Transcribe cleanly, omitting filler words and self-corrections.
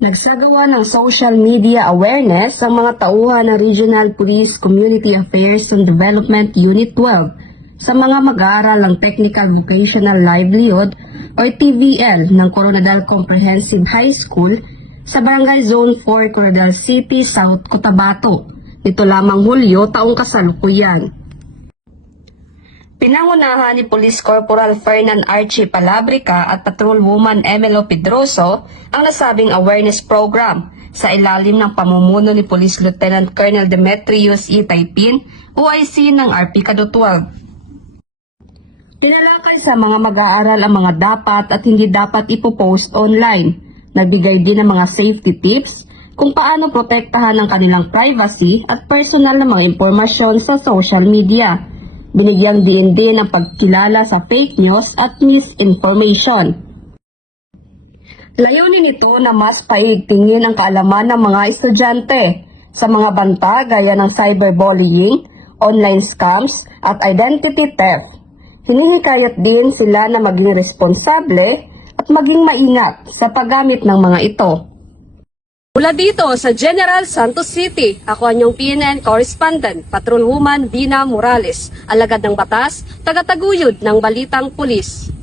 Nagsagawa ng social media awareness ang mga tauhan ng Regional Police Community Affairs and Development Unit 12 sa mga mag-aaral ng Technical Vocational Livelihood o TVL ng Coronadal Comprehensive High School sa Barangay Zone 4, Coronadal City, South Cotabato. Ito lamang Hulyo taong kasalukuyan. Pinangunahan ni Police Corporal Fernan Archie Palabrica at Patrolwoman Emelo Pedroso ang nasabing awareness program sa ilalim ng pamumuno ni Police Lieutenant Colonel Demetrius E. Taipin, OIC ng RP-12. Tinalakay sa mga mag-aaral ang mga dapat at hindi dapat ipopost online. Nagbigay din ng mga safety tips kung paano protektahan ang kanilang privacy at personal na mga impormasyon sa social media. Binigyang diin din ang pagkilala sa fake news at misinformation. Layunin nito na mas paigtingin ang kaalaman ng mga estudyante sa mga banta gaya ng cyberbullying, online scams at identity theft. Hinihikayat din sila na maging responsable at maging maingat sa paggamit ng mga ito. Mula dito sa General Santos City, ako ang inyong PNN correspondent, Patrolwoman Dina Morales, alagad ng batas, tagataguyod ng Balitang Pulis.